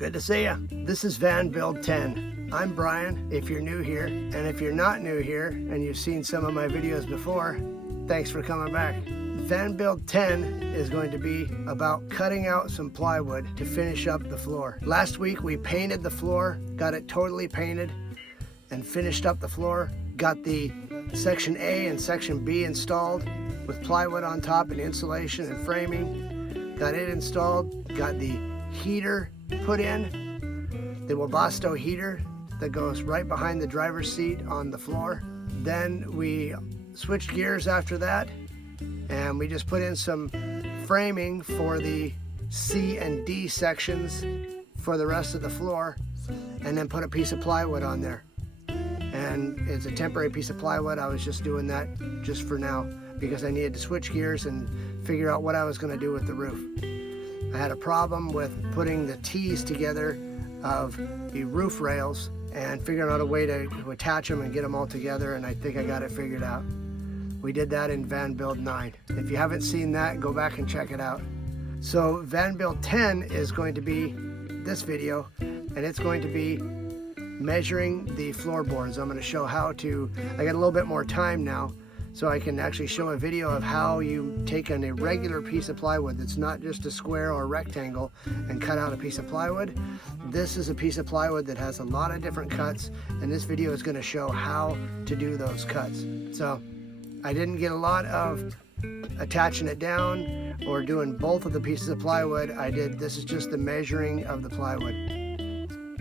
Good to see you. This is Van Build 10. I'm Brian, if you're new here. And if you're not new here and you've seen some of my videos before, thanks for coming back. Van Build 10 is going to be about cutting out some plywood to finish up the floor. Last week we painted the floor, got it totally painted, and finished up the floor. Got the Section A and Section B installed with plywood on top and insulation and framing. Got it installed, got the heater put in, the Webasto heater that goes right behind the driver's seat on the floor. Then we switched gears after that, and we just put in some framing for the C and D sections for the rest of the floor, and then put a piece of plywood on there. And it's a temporary piece of plywood. I was just doing that just for now because I needed to switch gears and figure out what I was going to do with the roof. I had a problem with putting the T's together of the roof rails and figuring out a way to attach them and get them all together, and I think I got it figured out. We did that in Van Build 9. If you haven't seen that, go back and check it out. So Van Build 10 is going to be this video, and it's going to be measuring the floorboards. I'm going to show how to, I got a little bit more time now, so I can actually show a video of how you take an irregular piece of plywood that's not just a square or a rectangle and cut out a piece of plywood. This is a piece of plywood that has a lot of different cuts, and this video is going to show how to do those cuts. So I didn't get a lot of attaching it down or doing both of the pieces of plywood. This is just the measuring of the plywood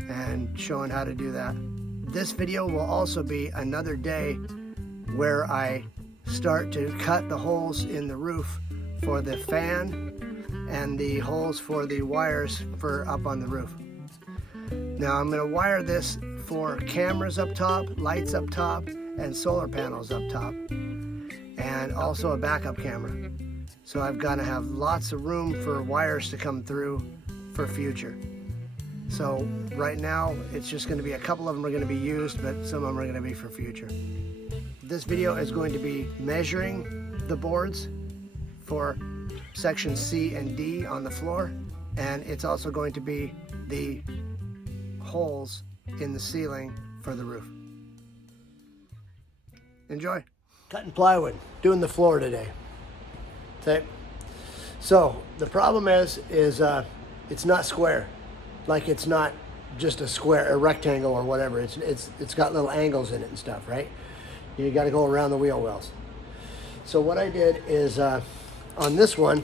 and showing how to do that. This video will also be another day where I start to cut the holes in the roof for the fan and the holes for the wires for up on the roof. Now I'm going to wire this for cameras up top, lights up top, and solar panels up top, and also a backup camera. So I've got to have lots of room for wires to come through for future. So right now it's just going to be a couple of them are going to be used, but some of them are going to be for future. This video is going to be measuring the boards for section C and D on the floor, and it's also going to be the holes in the ceiling for the roof. Enjoy. Cutting plywood, doing the floor today. Okay. So the problem is it's not square. Like it's not just a square, a rectangle or whatever. It's got little angles in it and stuff, right? You got to go around the wheel wells. So what I did is on this one,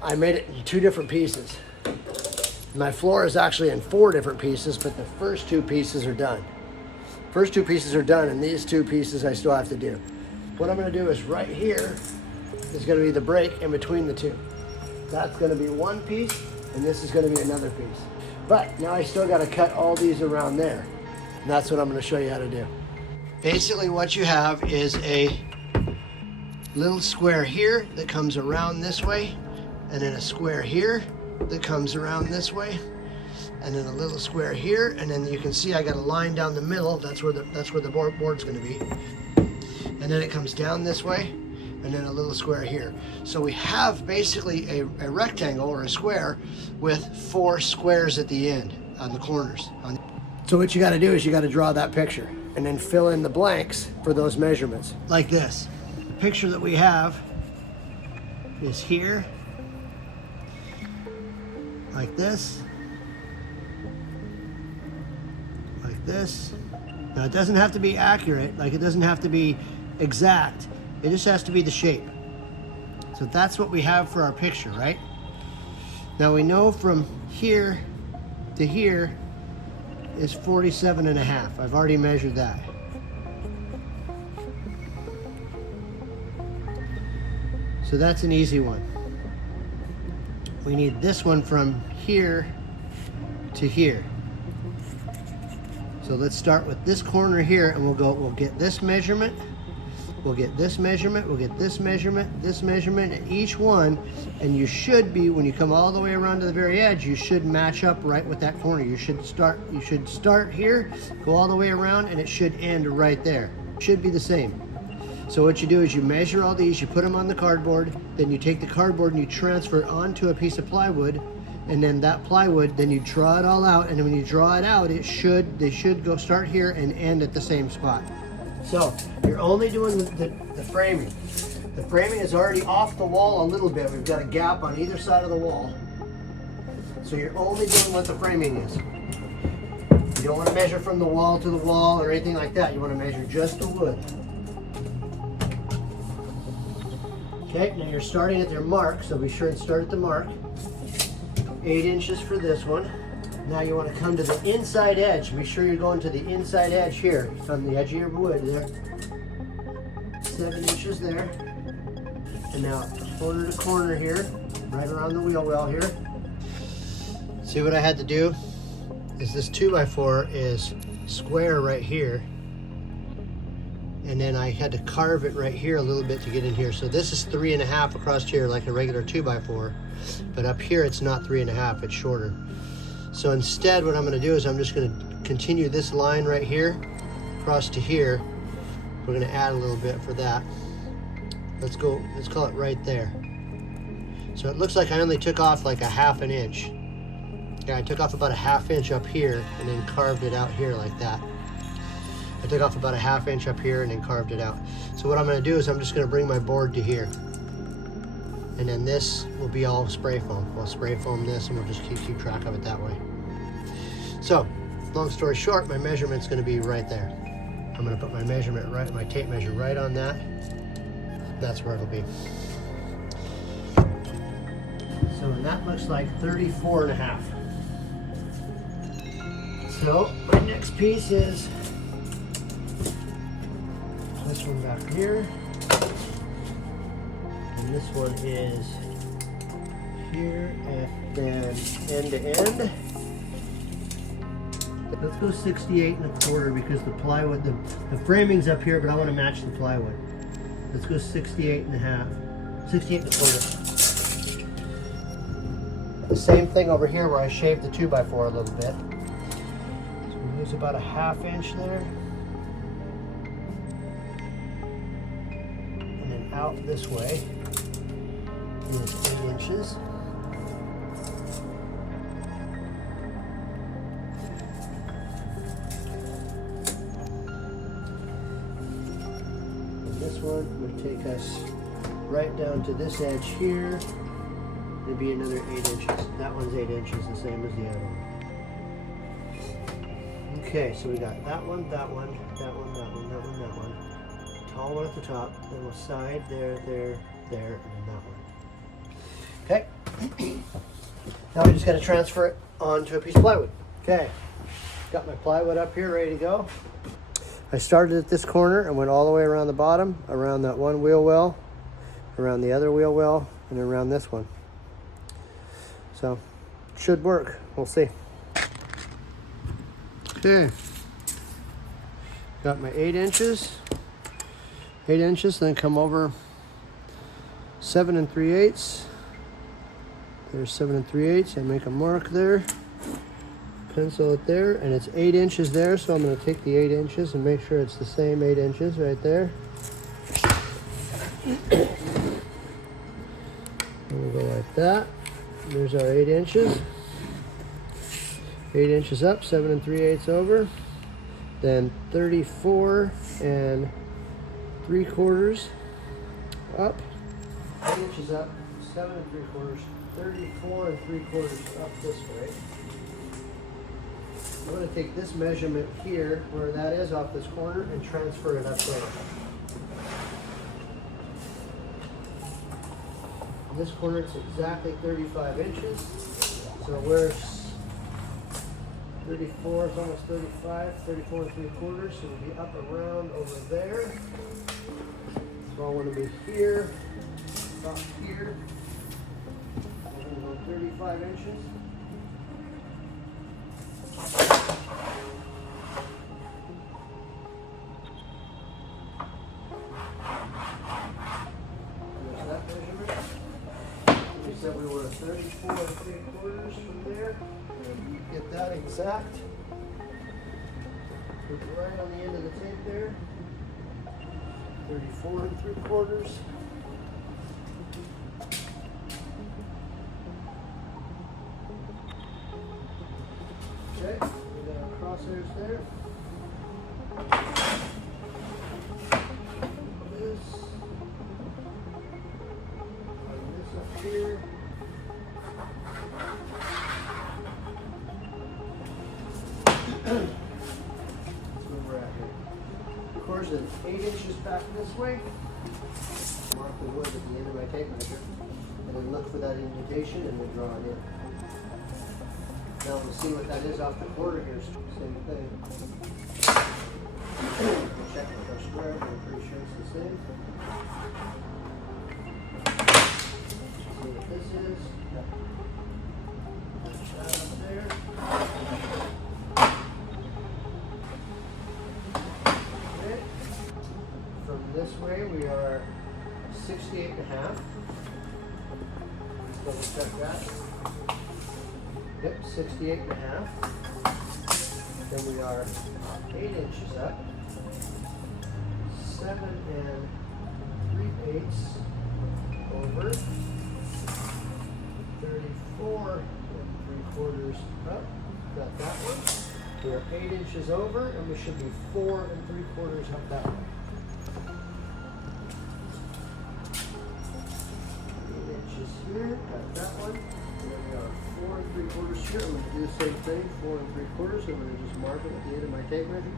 I made it in 2 different pieces. My floor is actually in 4 different pieces, but the first 2 pieces are done. First 2 pieces are done, and these 2 pieces I still have to do. What I'm going to do is right here is going to be the break in between the 2. That's going to be one piece, and this is going to be another piece. But now I still got to cut all these around there, and that's what I'm going to show you how to do. Basically what you have is a little square here that comes around this way, and then a square here that comes around this way, and then a little square here, and then you can see I got a line down the middle. That's where the board's going to be, and then it comes down this way, and then a little square here. So we have basically a rectangle or a square with 4 squares at the end on the corners. So what you got to do is you got to draw that picture and then fill in the blanks for those measurements. Like this. The picture that we have is here, like this, like this. Now it doesn't have to be accurate, like it doesn't have to be exact, it just has to be the shape. So that's what we have for our picture, right? Now we know from here to here is 47.5. I've already measured that. So that's an easy one. We need this one from here to here. So let's start with this corner here, and we'll get this measurement, we'll get this measurement, we'll get this measurement, and each one, and you should be, when you come all the way around to the very edge, you should match up right with that corner. You should start here, go all the way around, and it should end right there. It should be the same. So what you do is you measure all these, you put them on the cardboard, then you take the cardboard and you transfer it onto a piece of plywood, and then that plywood, then you draw it all out, and then when you draw it out, they should go start here and end at the same spot. So you're only doing the framing. The framing is already off the wall a little bit. We've got a gap on either side of the wall. So you're only doing what the framing is. You don't want to measure from the wall to the wall or anything like that. You want to measure just the wood. Okay, now you're starting at your mark, so be sure and start at the mark. 8 inches for this one. Now you want to come to the inside edge. Be sure you're going to the inside edge here, on the edge of your wood there. 7 inches there. And now corner to corner here, right around the wheel well here. See what I had to do? Is this 2x4 is square right here. And then I had to carve it right here a little bit to get in here. So this is 3.5 across here like a regular 2x4. But up here it's not 3.5, it's shorter. So instead what I'm going to do is I'm just going to continue this line right here across to here. We're going to add a little bit for that. Let's call it right there. So it looks like I only took off like a 1/2 inch. Yeah, I took off about a 1/2 inch up here and then carved it out here like that. I took off about a 1/2 inch up here and then carved it out. So what I'm going to do is I'm just going to bring my board to here. And then this will be all spray foam. We'll spray foam this and we'll just keep track of it that way. So, long story short, my measurement's going to be right there. I'm going to put my measurement right, my tape measure right on that. That's where it'll be. So that looks like 34.5. So my next piece is this one back here. And this one is here, and then end to end. Let's go 68.25 because the plywood, the framing's up here, but I want to match the plywood. Let's go 68.5, 68.25. The same thing over here where I shaved the 2x4 a little bit. So we lose about a 1/2 inch there. And then out this way is 8 inches. This one would take us right down to this edge here. It'd be another 8 inches. That one's 8 inches, the same as the other one. Okay, so we got that one, that one, that one, that one, that one, that one. Tall one at the top, then we'll side, there, there, there, and then that one. Okay. Now we just got to transfer it onto a piece of plywood. Okay. Got my plywood up here ready to go. I started at this corner and went all the way around the bottom, around that one wheel well, around the other wheel well, and around this one. So, should work. We'll see. Okay. Got my 8 inches. 8 inches, then come over 7 3/8. There's 7 3/8. I make a mark there. Pencil it there, and it's 8 inches there, so I'm going to take the 8 inches and make sure it's the same 8 inches right there. And we'll go like that. There's our 8 inches. 8 inches up, 7 3/8 over. Then 34 3/4 up. 8 inches up, 7 3/4, 34 3/4 up this way. I'm going to take this measurement here, where that is off this corner, and transfer it up there. In this corner, it's exactly 35 inches. So where's 34 is almost 35, 34 3/4, so we'll be up around over there. So I want to be here, up here. I'm going to go 35 inches. There's that measurement. We said we were 34 3/4 from there. And get that exact. Put it right on the end of the tape there. 34 3/4. Okay, we got our crosshairs there. This up here. That's where we're at here. Of course, it's 8 inches back this way. Mark the wood at the end of my tape measure, and then look for that indentation and then draw it in. Now we'll see what that is off the quarter here. Same thing. We'll check with our square, but I'm pretty sure it's the same. See what this is. Push that up there. Okay. From this way we are 68.5. Let's double check that. Yep, 68.5. Then we are 8 inches up. 7 3/8 over. 34 3/4 up. Got that one. We are 8 inches over, and we should be 4 3/4 up that way. 8 inches here. Got that one. And then we are 4 3/4 here. I'm going to do the same thing, 4 3/4. I'm going to just mark it at the end of my tape measure.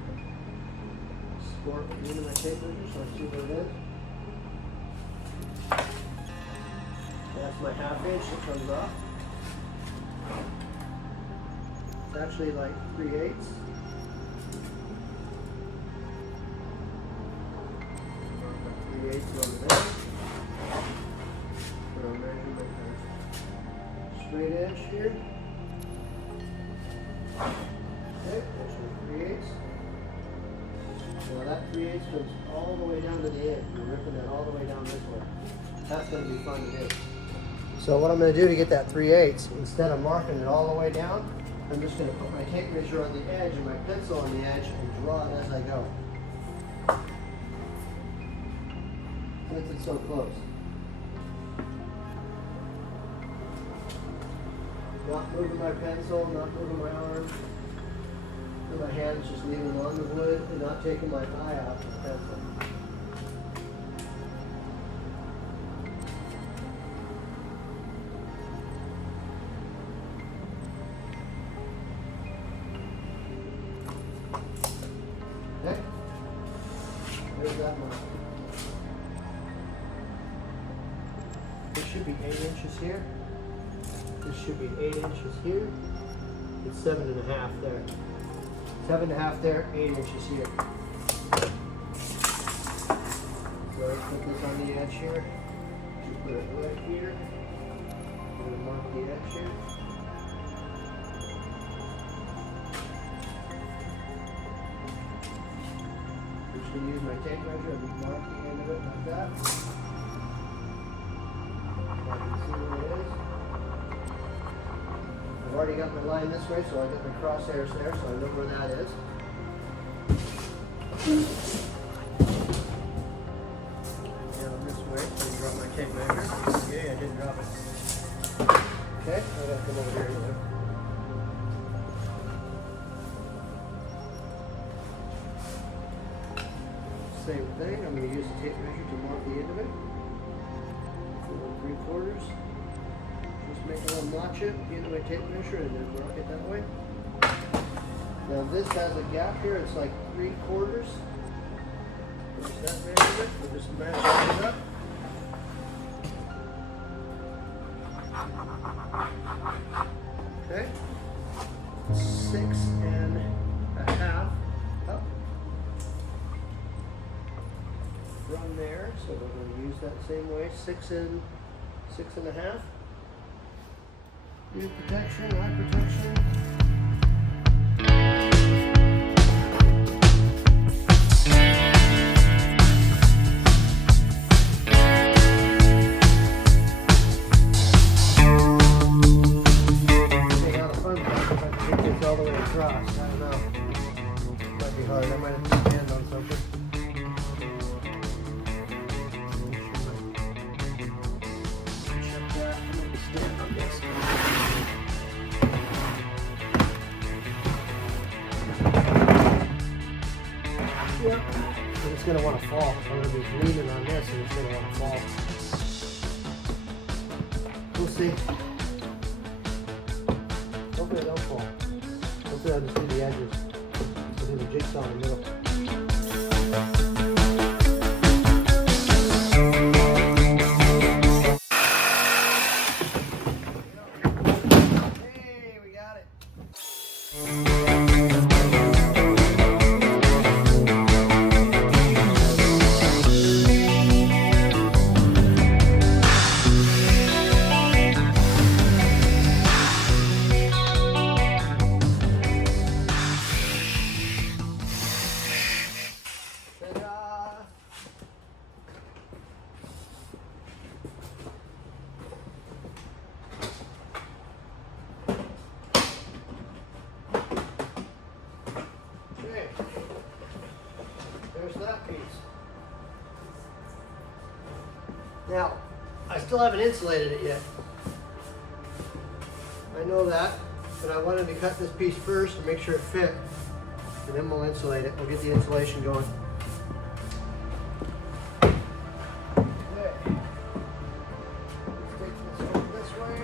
Score at the end of my tape measure so I see where it is. That's my 1/2 inch that comes off. It's actually like 3/8. Mark that 3/8 over there. Put our measurement as straight edge here. Okay, there's my 3/8. Now that 3/8 goes all the way down to the end. You're ripping it all the way down this way. That's going to be fun to do. So what I'm going to do to get that 3/8, instead of marking it all the way down, I'm just going to put my tape measure on the edge and my pencil on the edge and draw it as I go. Since it's so close. Not moving my pencil, not moving my arm. And my hands just leaving on the wood and not taking my eye off the pencil. Okay, there's that mark. This should be 8 inches here. This should be 8 inches here. It's 7.5 there. 7.5 there, 8 inches here. So let's put this on the edge here. Just put it right here. We're going to mark the edge here. I'm just going to use my tape measure and mark the end of it like that. I can see where it is. I've already got my line this way, so I got my crosshairs there, so I know where that is. Down this way, so I drop my tape measure. Okay, I didn't drop it. Okay, I gotta come over here anyway. Same thing, I'm going to use the tape measure to mark the end of it. 4 3/4. Just make a little notch it, get my tape measure, and then mark it that way. Now this has a gap here, it's like 3/4. There's that measurement, we'll just match it up. Okay, 6.5 up. From there, so we're going to use that same way, 6.5. Ear protection, eye protection. Okay, now the fun part, if I can get this all the way across, I don't know. Might be hard, I might have to stand on something. going to want to fall. I'm going to be leaning on this and it's going to want to fall. We'll see. Hopefully it don't fall. Hopefully I'll just do the edges. I'll do the jigsaw in the middle. There's that piece. Now, I still haven't insulated it yet. I know that, but I wanted to cut this piece first to make sure it fit, and then we'll insulate it. We'll get the insulation going. Okay. Let's take this over this way.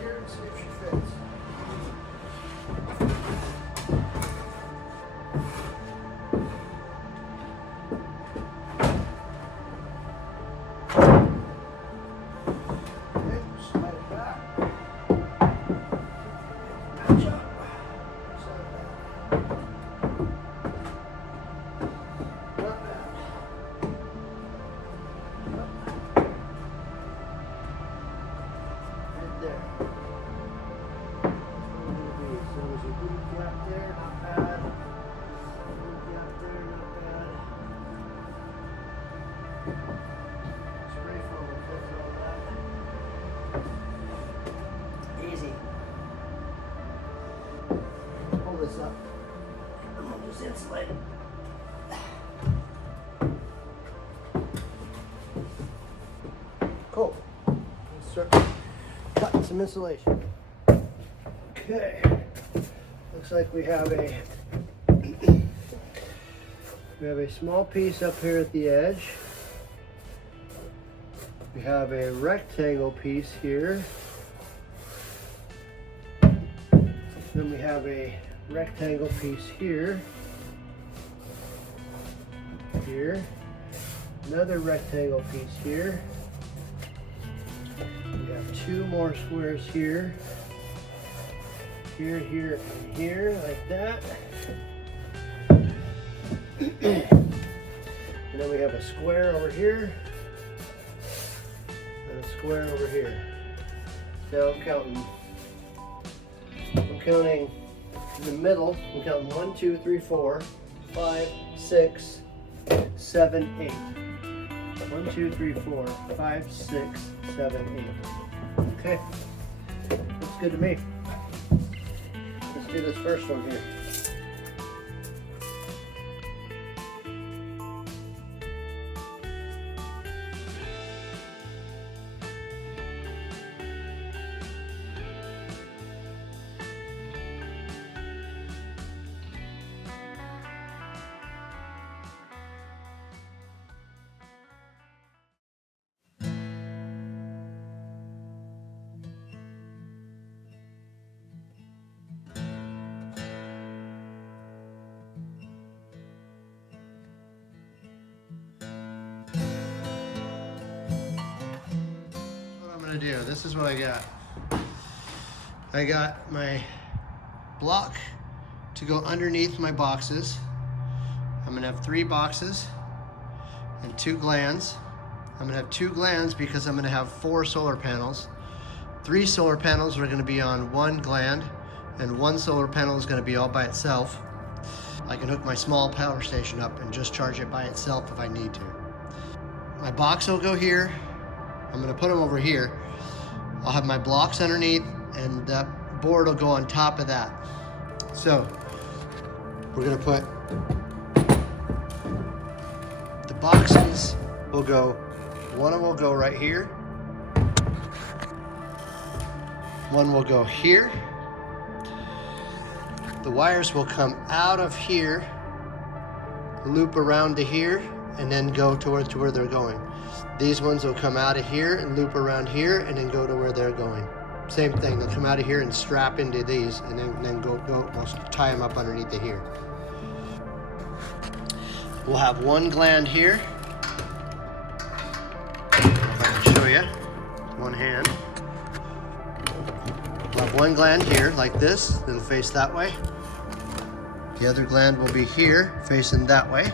Here and see if she fits. Easy. Pull this up. And we'll just insulate it. Cool. Let's start cutting some insulation. Okay. Looks like we have a small piece up here at the edge. We have a rectangle piece here. Then we have a rectangle piece here. Here. Another rectangle piece here. We have two more squares here. Here, here, and here, like that. And then we have a square over here. And a square over here. So I'm counting in the middle. I'm counting 1, 2, 3, 4, 5, 6, 7, 8. 1, 2, 3, 4, 5, 6, 7, 8. Okay. Looks good to me. Let's do this first one here. Do. This is what I got. I got my block to go underneath my boxes. I'm gonna have 3 boxes and 2 glands. I'm gonna have 2 glands because I'm gonna have 4 solar panels. 3 solar panels are gonna be on 1 gland and 1 solar panel is gonna be all by itself. I can hook my small power station up and just charge it by itself if I need to. My box will go here. I'm gonna put them over here. I'll have my blocks underneath and that board will go on top of that. So we're gonna put the boxes will go, one of them will go right here. One will go here. The wires will come out of here, loop around to here, and then go towards to where they're going. These ones will come out of here and loop around here and then go to where they're going. Same thing, they'll come out of here and strap into these and then go we'll tie them up underneath the here. We'll have one gland here. If I can show you, one hand. We'll have one gland here like this, it'll face that way. The other gland will be here, facing that way.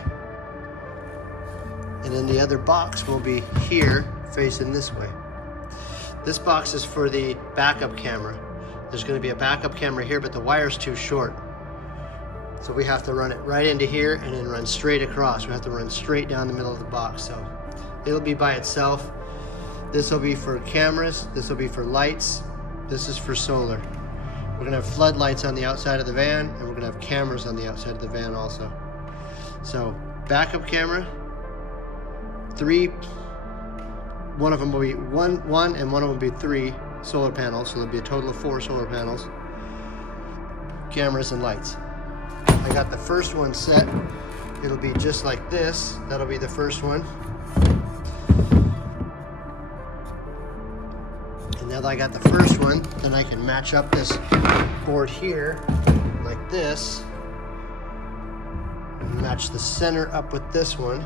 And then the other box will be here, facing this way. This box is for the backup camera. There's going to be a backup camera here, but the wire's too short. So we have to run it right into here and then run straight across. We have to run straight down the middle of the box. So it'll be by itself. This will be for cameras. This will be for lights. This is for solar. We're going to have floodlights on the outside of the van, and we're going to have cameras on the outside of the van also. So backup camera, one of them will be one and one of them will be 3 solar panels, so there'll be a total of 4 solar panels, cameras and lights. I got the first one set. It'll be just like this. That'll be the first one. And now that I got the first one, then I can match up this board here like this, and match the center up with this one,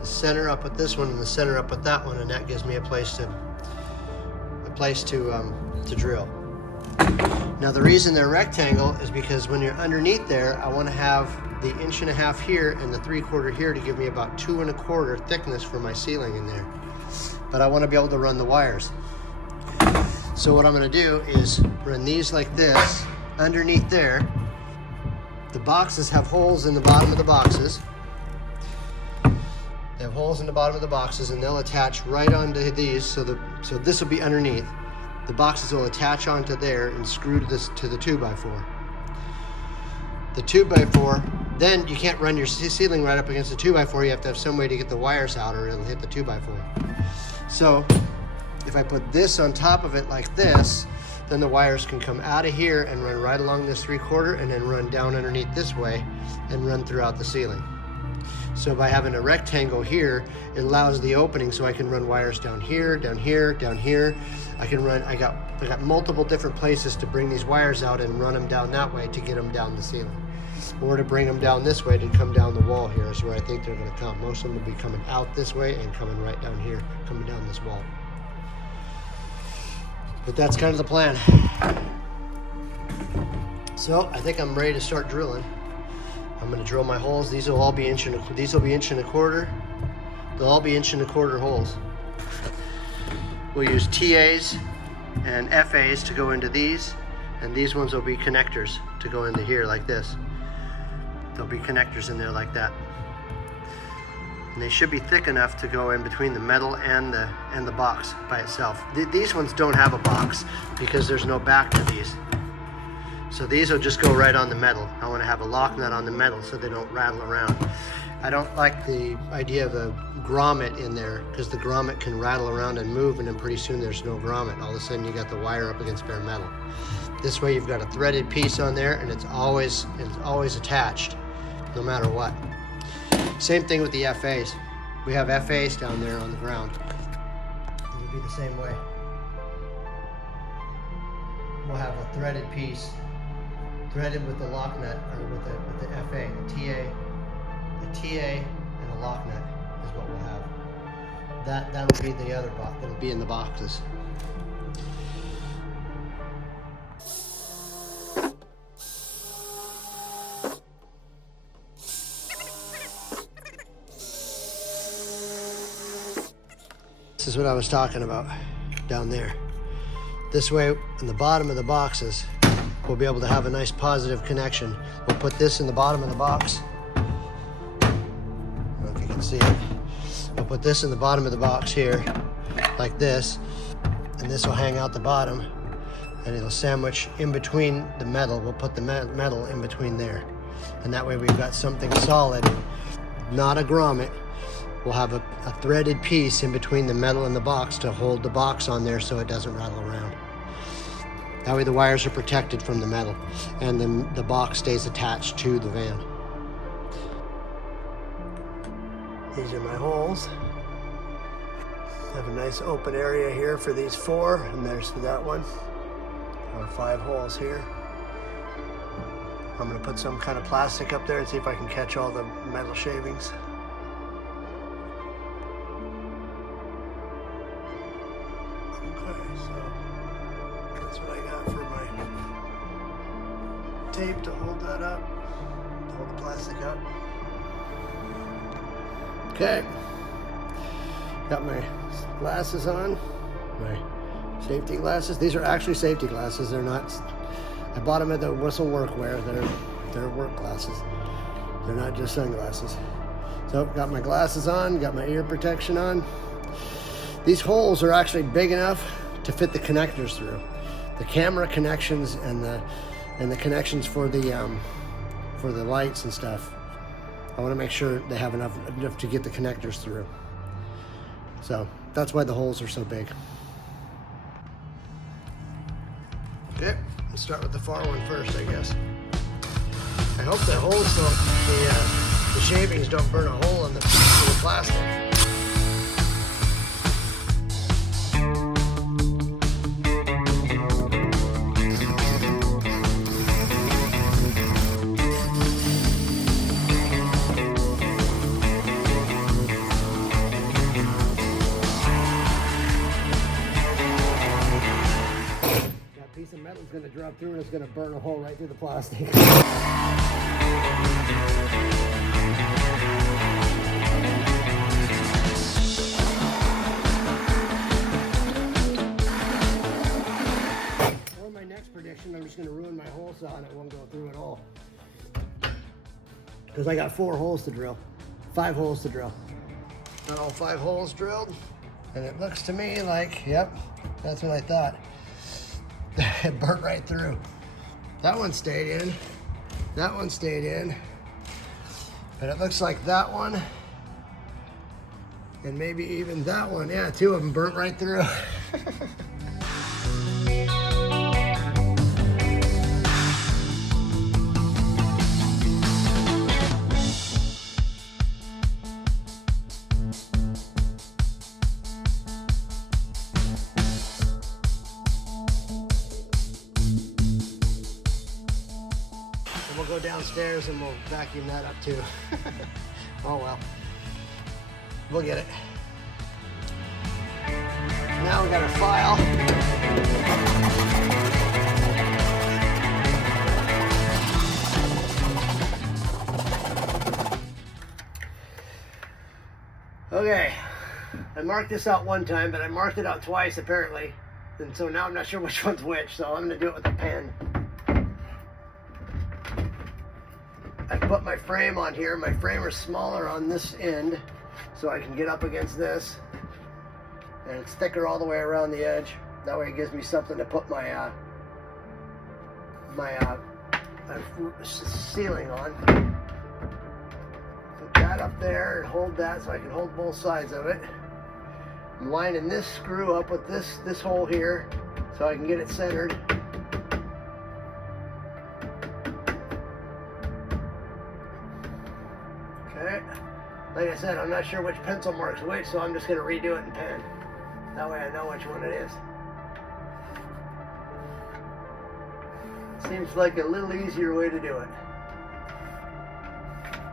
the center up with this one, and the center up with that one, and that gives me a place to drill. Now the reason they're rectangle is because when you're underneath there, I want to have the 1.5 inches here and the 3/4 here to give me about 2 1/4 thickness for my ceiling in there. But I want to be able to run the wires. So what I'm going to do is run these like this underneath there. The boxes have holes in the bottom of the boxes. They have holes in the bottom of the boxes, and they'll attach right onto these. So this will be underneath. The boxes will attach onto there and screw this to the 2x4. The 2x4, then you can't run your ceiling right up against the 2x4. You have to have some way to get the wires out, or it'll hit the 2x4. So if I put this on top of it like this, then the wires can come out of here and run right along this 3/4 and then run down underneath this way and run throughout the ceiling. So by having a rectangle here, it allows the opening so I can run wires down here, down here, down here. I got multiple different places to bring these wires out and run them down that way to get them down the ceiling. Or to bring them down this way to come down the wall here is where I think they're going to come. Most of them will be coming out this way and coming right down here, coming down this wall. But that's kind of the plan. So I think I'm ready to start drilling. I'm going to drill my holes. These will all be 1.25 inches. These will be 1.25 inches. They'll all be 1.25 inch holes. We'll use TAs and FAs to go into these, and these ones will be connectors to go into here like this. There'll be connectors in there like that. And they should be thick enough to go in between the metal and the box by itself. These ones don't have a box because there's no back to these. So these will just go right on the metal. I want to have a lock nut on the metal so they don't rattle around. I don't like the idea of a grommet in there because the grommet can rattle around and move, and then pretty soon there's no grommet. All of a sudden you got the wire up against bare metal. This way you've got a threaded piece on there, and it's always attached, no matter what. Same thing with the FAs. We have FAs down there on the ground. It'll be the same way. We'll have a threaded piece, threaded with the lock nut, or with the FA, a TA, and a lock nut is what we'll have. That'll be the other box. That'll be in the boxes. This is what I was talking about down there. This way, in the bottom of the boxes, we'll be able to have a nice positive connection. We'll put this in the bottom of the box. I don't know if you can see it. We'll put this in the bottom of the box here, like this, and this will hang out the bottom, and it'll sandwich in between the metal. We'll put the metal in between there, and that way we've got something solid, not a grommet. We'll have a threaded piece in between the metal and the box to hold the box on there so it doesn't rattle around. That way the wires are protected from the metal, and then the box stays attached to the van. These are my holes. I have a nice open area here for these 4, and there's that one. There are 5 holes here. I'm gonna put some kind of plastic up there and see if I can catch all the metal shavings. Okay, so that's what I got for my tape to hold that up, to hold the plastic up. Okay, got my glasses on, my safety glasses. These are actually safety glasses. They're not, I bought them at the Whistle Workwear. They're work glasses. They're not just sunglasses. So got my glasses on, got my ear protection on. These holes are actually big enough to fit the connectors through. The camera connections and the connections for the lights and stuff. I want to make sure they have enough to get the connectors through. So that's why the holes are so big. Okay, let's start with the far one first, I guess. I hope the holes don't, the shavings don't burn a hole in the plastic. Piece of metal is going to drop through and it's going to burn a hole right through the plastic. For my next prediction, I'm just going to ruin my hole saw and it won't go through at all. Because I got 4 holes to drill. 5 holes to drill. Got all 5 holes drilled. And it looks to me like, yep, that's what I thought. It burnt right through. That one stayed in. That one stayed in. But it looks like that one, and maybe even that one, yeah, 2 of them burnt right through. We'll go downstairs and we'll vacuum that up too. Oh well, we'll get it. Now we got our file. Okay, I marked this out one time, but I marked it out twice apparently, and so now I'm not sure which one's which, so I'm gonna do it with a pen. I put my frame on here. My frame is smaller on this end, so I can get up against this, and it's thicker all the way around the edge. That way it gives me something to put my ceiling on. Put that up there and hold that so I can hold both sides of it. I'm lining this screw up with this hole here so I can get it centered. Like I said, I'm not sure which pencil marks which, so I'm just going to redo it in pen. That way I know which one it is. Seems like a little easier way to do it.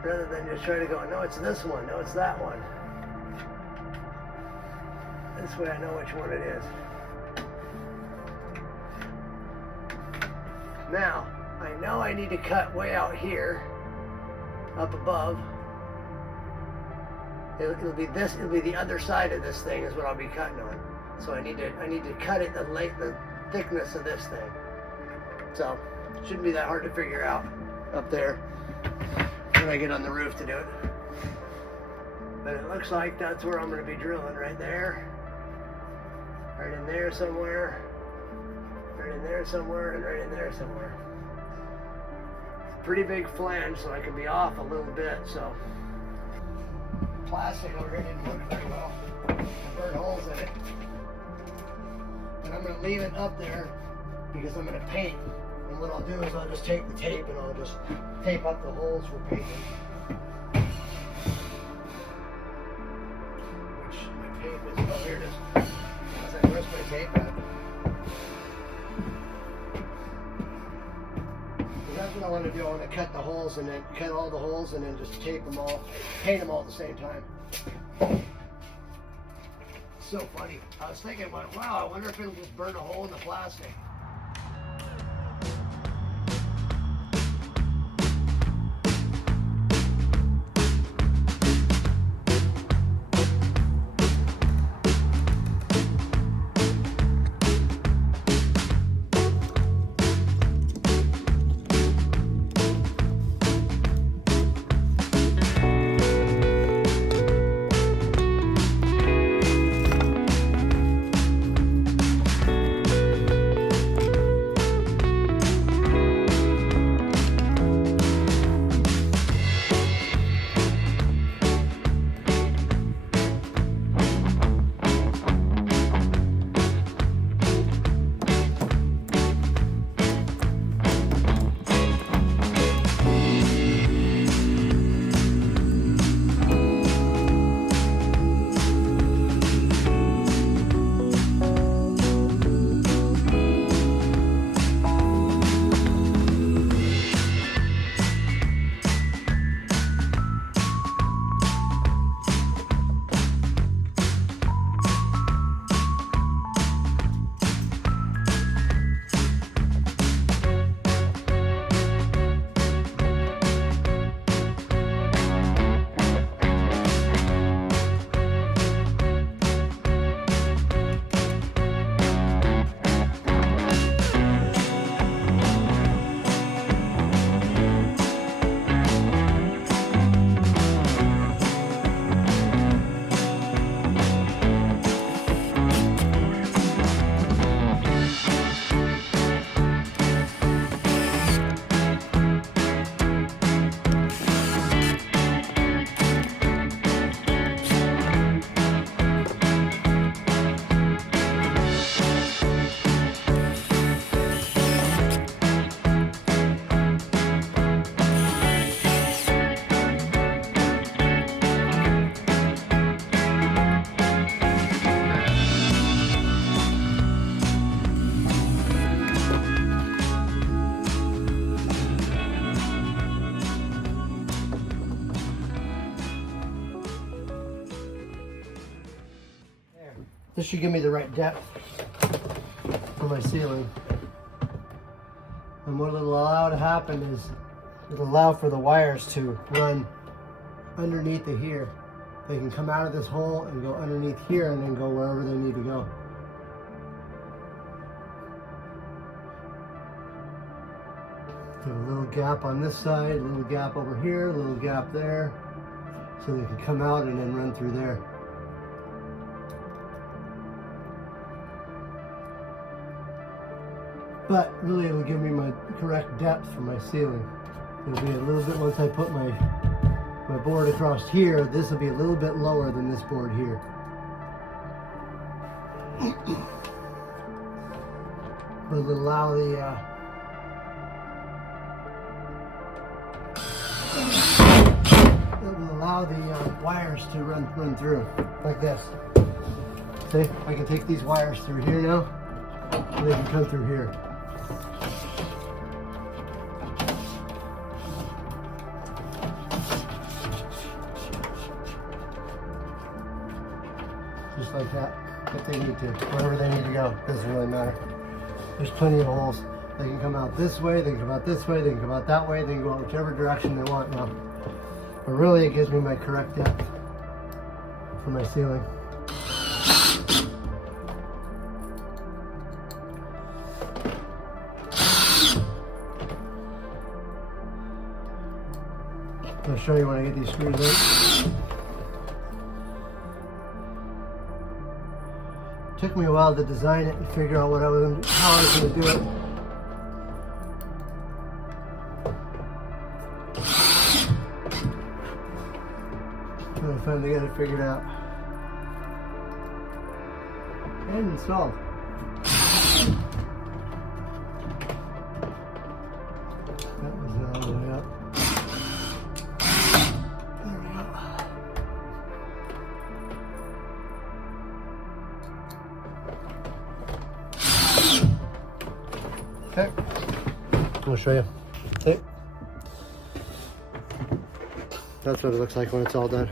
Rather than just try to go, no, it's this one, no, it's that one. This way I know which one it is. Now, I know I need to cut way out here, up above. It'll be the other side of this thing is what I'll be cutting on. So I need to cut it the thickness of this thing. So it shouldn't be that hard to figure out up there when I get on the roof to do it. But it looks like that's where I'm going to be drilling, right there, right in there somewhere, right in there somewhere, and right in there somewhere. It's a pretty big flange, so I can be off a little bit. So. Plastic over here didn't work very well. I burned holes in it. And I'm going to leave it up there because I'm going to paint. And what I'll do is I'll just take the tape and I'll just tape up the holes for painting. Which my tape is, oh here it is. I was like, where's my tape at? So that's what I want to do. I want to cut the holes and then cut all the holes and then just tape them all, paint them all at the same time. So funny. I was thinking, wow, I wonder if it'll just burn a hole in the plastic. This should give me the right depth for my ceiling. And what it'll allow to happen is it'll allow for the wires to run underneath the here. They can come out of this hole and go underneath here and then go wherever they need to go. Give a little gap on this side, a little gap over here, a little gap there, so they can come out and then run through there. But really it'll give me my correct depth for my ceiling. It'll be a little bit, once I put my board across here, this will be a little bit lower than this board here. But it'll allow the wires to run through like this. See, I can take these wires through here now, and they can come through here. Just like that, if they need to, wherever they need to go, doesn't really matter. There's plenty of holes. They can come out this way, they can come out this way, they can come out that way, they can go out whichever direction they want now. But really it gives me my correct depth for my ceiling. I'll show you when I get these screws in. Took me a while to design it and figure out what how I was going to do it. And I finally got it figured out and installed. Okay, I'm gonna show you. See? That's what it looks like when it's all done.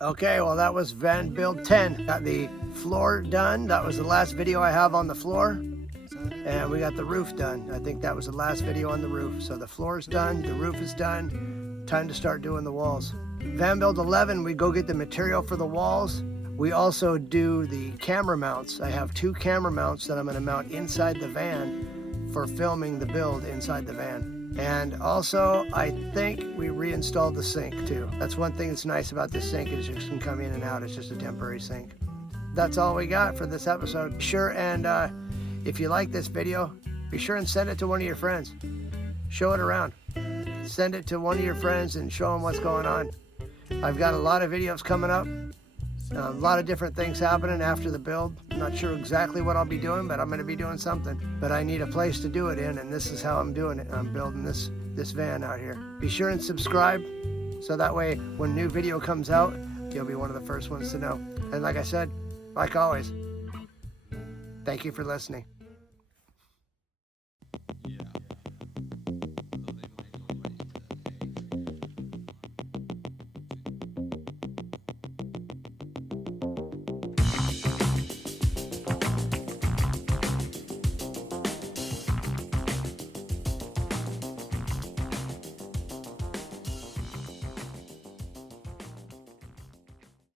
Okay, well that was van build 10. Got the floor done. That was the last video I have on the floor. And we got the roof done. I think that was the last video on the roof. So the floor is done, the roof is done. Time to start doing the walls. Van build 11, we go get the material for the walls. We also do the camera mounts. I have 2 camera mounts that I'm gonna mount inside the van for filming the build inside the van. And also, I think we reinstalled the sink too. That's one thing that's nice about this sink is it can come in and out. It's just a temporary sink. That's all we got for this episode. Sure, and if you like this video, be sure and send it to one of your friends. Show it around. Send it to one of your friends and show them what's going on. I've got a lot of videos coming up. A lot of different things happening after the build. I'm not sure exactly what I'll be doing, but I'm going to be doing something. But I need a place to do it in, and this is how I'm doing it. I'm building this van out here. Be sure and subscribe, so that way when new video comes out, you'll be one of the first ones to know. And like I said, like always, thank you for listening.